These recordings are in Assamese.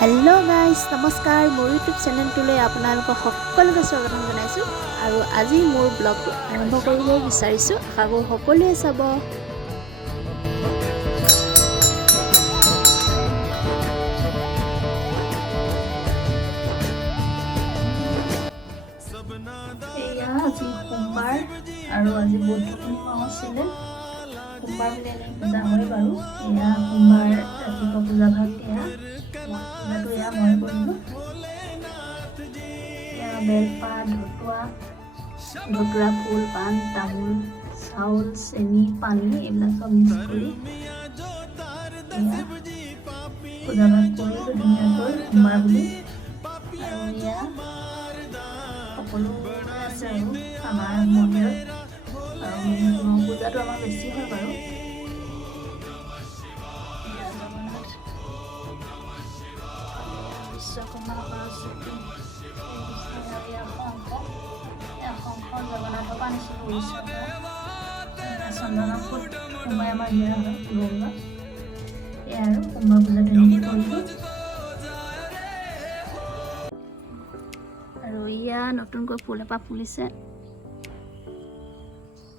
হেল্ল' গাইজ নমস্কাৰ মোৰ ইউটিউব চেনেলটোলৈ আপোনালোকক সকলোকে স্বাগতম জনাইছোঁ আৰু আজি মোৰ ব্লগটো আৰম্ভ কৰিব বিচাৰিছোঁ। আশা কৰোঁ সকলোৱে চাব। এয়া আজি সোমবাৰ আৰু আজি বৌদ্ধ পূৰ্ণিমা আছিলে। সোমবাৰ বুলি এনেই পূজা হয় বাৰু। এয়া সোমবাৰ ৰাতিপুৱা পূজা ভাগ এয়া পূজাটো এয়া মই কৰিলোঁ। এয়া বেলপাত ধতুৰা ফুল পাণ তামোল চাউল চেনি পানী এইবিলাক চব মিক্স কৰি এয়া পূজা ভাগ কৰিলোঁ ধুনীয়াকৈ সোমবাৰ বুলি। আৰু এয়া সকলো আছে আৰু আমাৰ মন্দিৰত আৰু পূজাটো আমাৰ বেছি হয় বাৰু। জগন্নাথ বিশ্বকৰ্মা সৰস্বতী শংকৰ জগন্নাথৰ পৰা আনিছিলোঁ উৰিষ্যাৰ পৰা। চন্দনৰ ফুট সোমবাৰে আমাৰ দিয়া হয় গৰুৱা। এয়া আৰু সোমবাৰ পূজা তেনেকৈ কৰিলোঁ। আৰু ইয়া নতুনকৈ ফুল এপাহ ফুলিছে,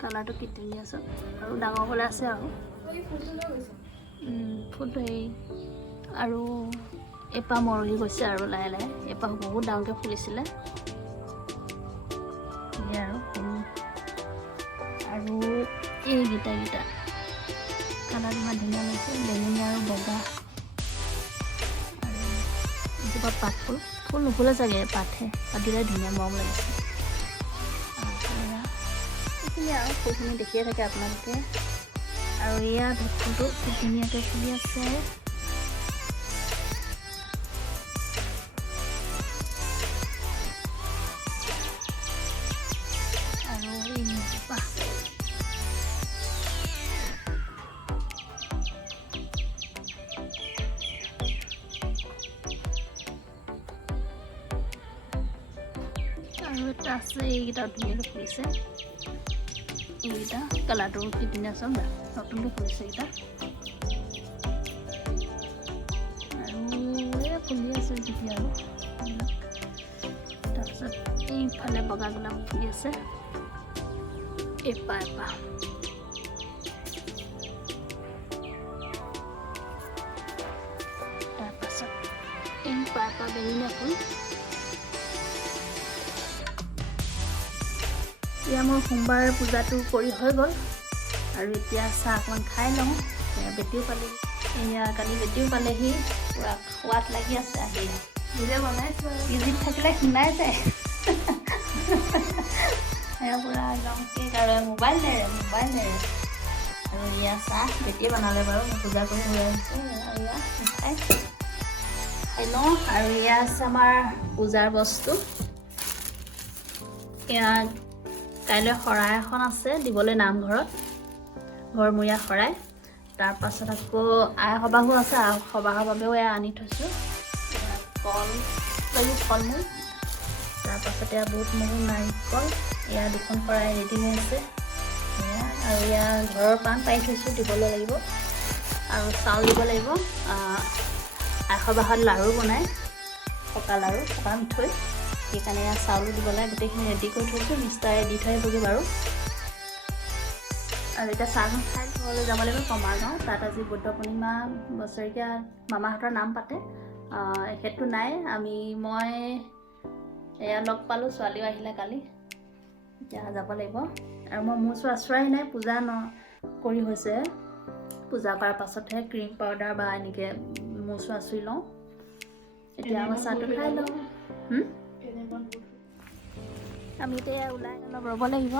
কালাৰটো কিটিঙি আছে আৰু ডাঙৰ হ'লে আছে আৰু ফুলটো হেৰি আৰু এপাহ মৰহি গৈছে আৰু লাহে লাহে এপাহ বহুত ডাঙৰকৈ ফুলিছিলে। সেয়া আৰু এইকেইটা কালাৰটো ইমান ধুনীয়া লাগিছে, বেঙুনীয়া আৰু বগা। আৰু এজোপা পাত ফুল নুফুলে চাগে, পাতহে, পাত দিলে ধুনীয়া মৰম লাগিছে। এইখিনি আৰু ফুলখিনি দেখিয়ে থাকে আপোনালোকে। আৰু এয়া ফুলটো খুব ধুনীয়াকৈ ফুলি আছে। আৰু এইজোপা আৰু এটা আছে, এইকেইটা ধুনীয়াকৈ ফুলিছে। এইকেইটা কালাৰটো কিটিঙি আছে, নতুনকৈ ফুলিছে এইকেইটা। আৰু এই ফুলি আছে যেতিয়া আৰু তাৰপিছত এইফালে বগা গোলাপ ফুলি আছে এপাহ। তাৰপাছত এইপাহ বেঙুনীয়া ফুল। এতিয়া মোৰ সোমবাৰ পূজাটো কৰি হৈ গ'ল আৰু এতিয়া চাহ অকণমান খাই লওঁ। এয়া বেটিও পালেহি, এয়া কালি বেটিও পালেহি, পূৰা সোৱাদ লাগি আছে। আহি নিজে বনাইছোঁ, ইজিত থাকিলে শুনাই যায়। সেয়া পূৰা একদম কেক আৰু মোবাইল নেৰে। আৰু এয়া চাহ বেটিয়ে বনালে বাৰু, মই পূজা কৰি হৈ আহিছে। আৰু এয়া মিঠাই খাই লওঁ। আৰু এয়া আছে আমাৰ পূজাৰ বস্তু। এয়া কাইলৈ শৰাই এখন আছে দিবলৈ নামঘৰত, ঘৰমূৰীয়া শৰাই। তাৰপাছত আকৌ আই সবাহো আছে, আই সবাহৰ বাবেও এয়া আনি থৈছোঁ কল ফল মূল। তাৰপাছত এয়া বুট মগু নাৰিকল, এয়া দুখন শৰাই ৰেডি হৈ আছে। এয়া আৰু এয়া ঘৰৰ পাণ পাৰি থৈছোঁ, দিবলৈ লাগিব। আৰু চাউল দিব লাগিব। আই সবাহত লাড়ু বনাই, পকা লাড়ু, পকা মিঠৈ, সেইকাৰণে এয়া চাউলো দিব লাগে। গোটেইখিনি ৰেডি কৰি থৈছোঁ, মিষ্টাৰে দি থৈ আহিবগৈ বাৰু। আৰু এতিয়া চাহখন খাই ঘৰলৈ যাব লাগিব কমাৰগাঁও। তাত আজি বুদ্ধ পূৰ্ণিমা বছৰেকীয়া মামাহঁতৰ নাম পাতে। সেইটো নাই, মই এয়া লগ পালোঁ, ছোৱালীও আহিলে কালি, এতিয়া যাব লাগিব। আৰু মই মোৰ চোৱাই নাই, পূজা কৰি হৈছে। পূজা কৰাৰ পাছতহে ক্ৰীম পাউডাৰ বা এনেকৈ মোৰ চুই লওঁ। এতিয়া আমাৰ চাহটো খাই লওঁ। আমি এতিয়া ওলাই অলপ ৰ'ব লাগিব।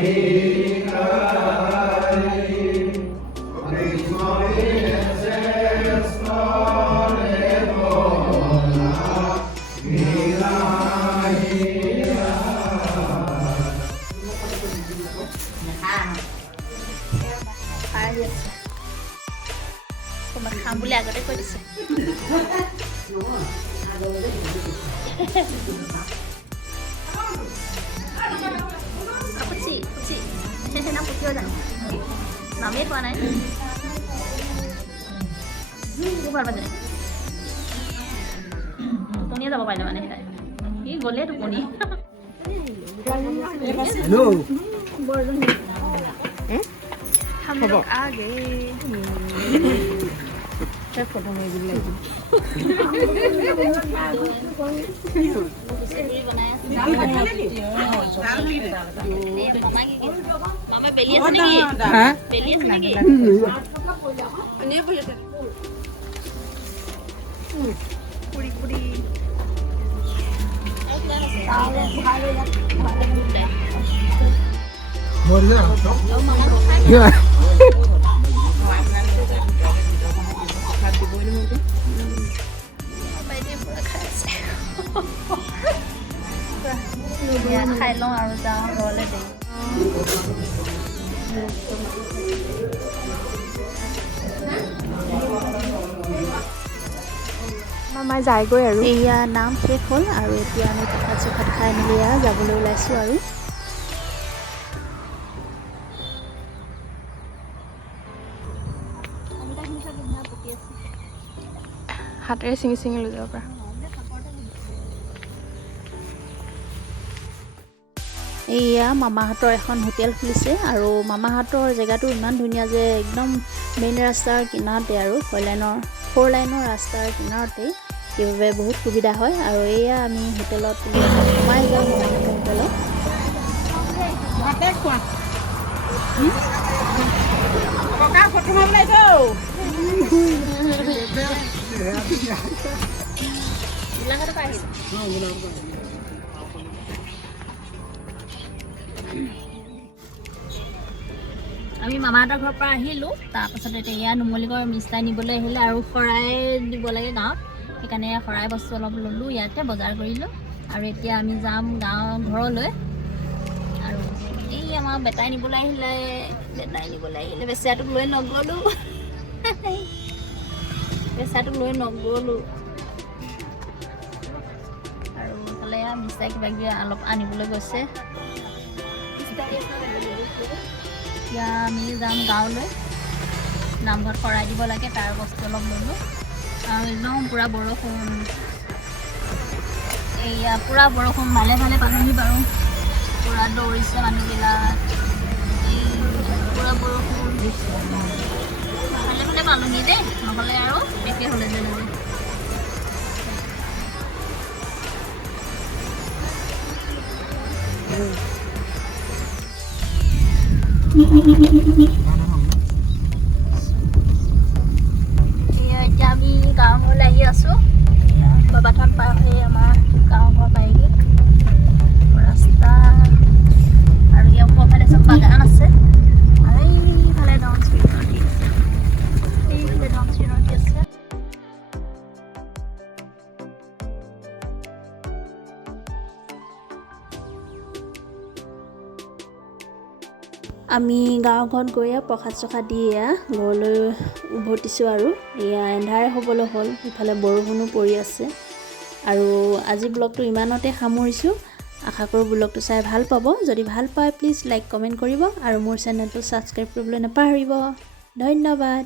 Mà khám bố lẹ cái đấy coi đi xem. Apa sih? Nó có chưa rồi. Nó biết qua này. Cứ vào đây. Tony যাব পাইলে মানে কি গলে তো কোনি নো हम लोग आ गए क्या फोटो नहीं दिख रही मामा बेलिया से नहीं हां बेलिया से नहीं नहीं बोले पूरी पूरी बोल ना क्या খাই লওঁ আৰু যাওঁ ঘৰলৈ দেই মামাই যায়গৈ আৰু এয়া নাম শেষ হ'ল আৰু এতিয়া আমি প্ৰসাদ চসাদ খাই মেলি যাবলৈ ওলাইছোঁ আৰু হাতেৰে ছিঙি ছিঙি লৈ যাব পৰা এয়া মামাহঁতৰ এখন হোটেল খুলিছে আৰু মামাহঁতৰ জেগাটো ইমান ধুনীয়া যে একদম মেইন ৰাস্তাৰ কিনাৰতে আৰু 4 লাইনৰ ৰাস্তাৰ কিনাৰতে সেইবাবে বহুত সুবিধা হয় আৰু এয়া আমি হোটেলত সোমাই যাওঁ মামাহঁতৰ হোটেলত ককা ফটো মাৰিছো গোলাঘাটৰ পৰা আহিছে আমি মামাহঁতৰ ঘৰৰ পৰা আহিলোঁ তাৰপাছত এতিয়া নুমলীগড় মিষ্টাই নিবলৈ আহিলে আৰু শৰাই দিব লাগে গাঁৱত সেইকাৰণে শৰাই বস্তু অলপ ল'লোঁ ইয়াতে বজাৰ কৰিলোঁ আৰু এতিয়া আমি যাম ঘৰলৈ আৰু এই আমাৰ বেটাই নিবলৈ আহিলে বেচেৰাটোক লৈ নগ'লোঁ আৰু ইফালে মিষ্টাই কিবা কিবি অলপ আনিবলৈ গৈছে এতিয়া আমি যাম গাঁৱলৈ নামঘৰত শৰাই দিব লাগে তাৰ বস্তু অলপ ল'লোঁ আৰু একদম পূৰা বৰষুণ এয়া পূৰা বৰষুণ ভালে পালোহি বাৰু পূৰা দৌৰিছে মানুহবিলাক পূৰা বৰষুণ ভালে পালোহি দেই নহ'লে আৰু একে হ'লে যে এতিয়া আমি গাঁৱৰ ঘৰলৈ আহি আছোঁ বাবাথান পাৰ হৈ আমাৰ গাঁৱৰ ঘৰ পাইগৈ ৰাস্তা আৰু ইয়াৰ ওপৰফালে চব বাগান আছে আৰু এইফালে ডাউনষ্ট্ৰীম নদী আছে আমি গাঁৱৰ ঘৰত গৈ প্ৰসাদ চসাদ দি ঘৰলৈ উভতিছোঁ আৰু এয়া এন্ধাৰে হ'বলৈ হ'ল ইফালে বৰষুণো পৰি আছে আৰু আজি ব্লগটো ইমানতে সামৰিছোঁ আশা কৰোঁ ব্লগটো চাই ভাল পাব যদি ভাল পায় প্লিজ লাইক কমেণ্ট কৰিব আৰু মোৰ চেনেলটো ছাবস্ক্ৰাইব কৰিবলৈ নাপাহৰিব ধন্যবাদ।